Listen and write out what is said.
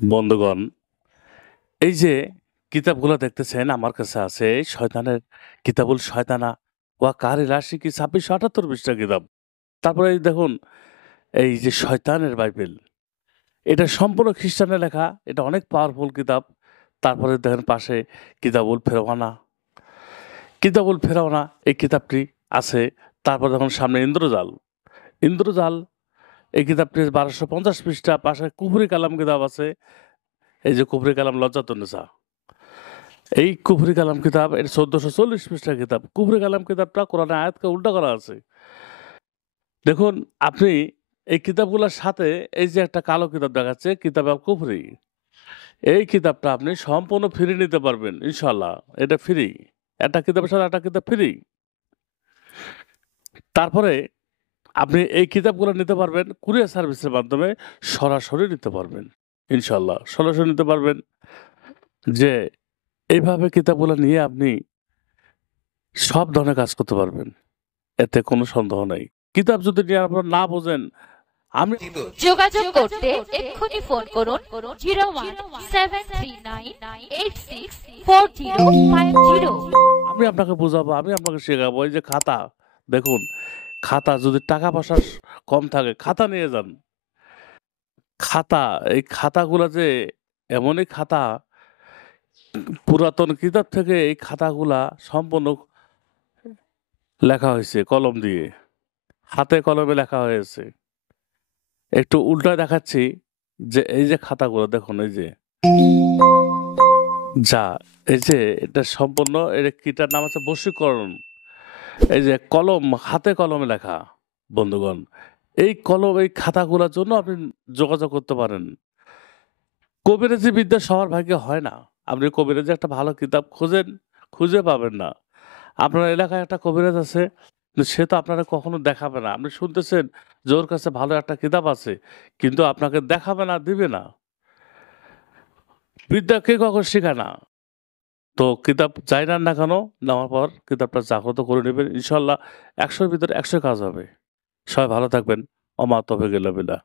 বন্ধুগণ, এই যে কিতাবগুলো দেখতেছেন আমার কাছে আছে শয়তানের কিতাবুল শয়তানা ওয়া কারিল আশিকি ২৬৭৮ পৃষ্ঠা কিতাব। তারপরে এই দেখুন এই যে শয়তানের বাইবেল, এটা সম্পূর্ণ খ্রিস্টানের লেখা। এটা অনেক পাওয়ারফুল কিতাব। তারপরে দেখেন পাশে কিতাবুল ফেরওয়ানা। কিতাবুল ফেরাওনা এই কিতাবটি আছে। তারপর দেখুন সামনে ইন্দ্রজাল। ইন্দ্রজাল এই কিতাবটি ১২৫০ পৃষ্ঠা। পাশে কুফরি কালাম কিতাব আছে। এই যে কুফরি কালাম লজ্জাতুন্নেসা। এই কুফরি কালাম কিতাব এর ১৪৪০ পৃষ্ঠার কিতাব। কুফরি কালাম কিতাবটা কোরআনের আয়াতকে উল্টা করা আছে। দেখুন আপনি এই কিতাবগুলোর সাথে এই যে একটা কালো কিতাব দেখাচ্ছে কিতাব আল কুফরি। এই কিতাবটা আপনি সম্পূর্ণ ফ্রি নিতে পারবেন ইনশাআল্লাহ। এটা ফ্রি। একটা কিতাবের সাথে একটা কিতাব ফ্রি। তারপরে আপনি এই কিতাবগুলো নিতে পারবেন কুরিয়ার সার্ভিসের মাধ্যমে সরাসরি নিতে পারবেন। ইনশাআল্লাহ সরাসরি নিতে পারবেন। যে এইভাবে কিতাবগুলো নিয়ে আপনি সব ধরনের কাজ করতে পারবেন। এতে কোনো সন্দেহ নাই। কিতাব যদি নিয়ে আপনারা না বোঝেন, আমি যোগাযোগ করতে এক্ষুনি ফোন করুন 0173864050। আমি আপনাকে বোঝাবো, আমি আপনাকে শেখাবো। এই যে খাতা, দেখুন খাতা যদি টাকা পয়সা কম থাকে খাতা নিয়ে যান। খাতা, এই খাতাগুলা যে এমনই খাতা, পুরাতন কিতাব থেকে এই খাতাগুলা সম্পূর্ণ লেখা হয়েছে কলম দিয়ে। হাতে কলমে লেখা হয়েছে। একটু উল্টায় দেখাচ্ছি যে এই যে খাতাগুলো দেখুন এই যে যা এই যে এটা সম্পূর্ণ এর কিটার নাম আছে বশীকরণ। এই যে কলম হাতে কলমে লেখা বন্ধুগণ, এই কলম এই খাতাগুলোর জন্য আপনি যোগাযোগ করতে পারেন। কবিরাজি বিদ্যা সবার ভাগ্যে হয় না। আপনি কবিরাজি একটা ভালো কিতাব খোঁজেন, খুঁজে পাবেন না। আপনার এলাকায় একটা কবিরাজ আছে, কিন্তু সে তো আপনারা কখনো দেখাবে না। আপনি শুনতেছেন যে ওর কাছে ভালো একটা কিতাব আছে, কিন্তু আপনাকে দেখাবে না, দিবে না। বিদ্যা কে কখন শেখায় না। তো কিতাব যাই নেন না কেন, নেওয়ার পর কিতাবটা জাগ্রত করে নেবেন। ইনশাআল্লাহ ১০০ র ভিতরে ১০০ কাজ হবে। সবাই ভালো থাকবেন। ওমা তৌফিক ইল্লা বিল্লাহ।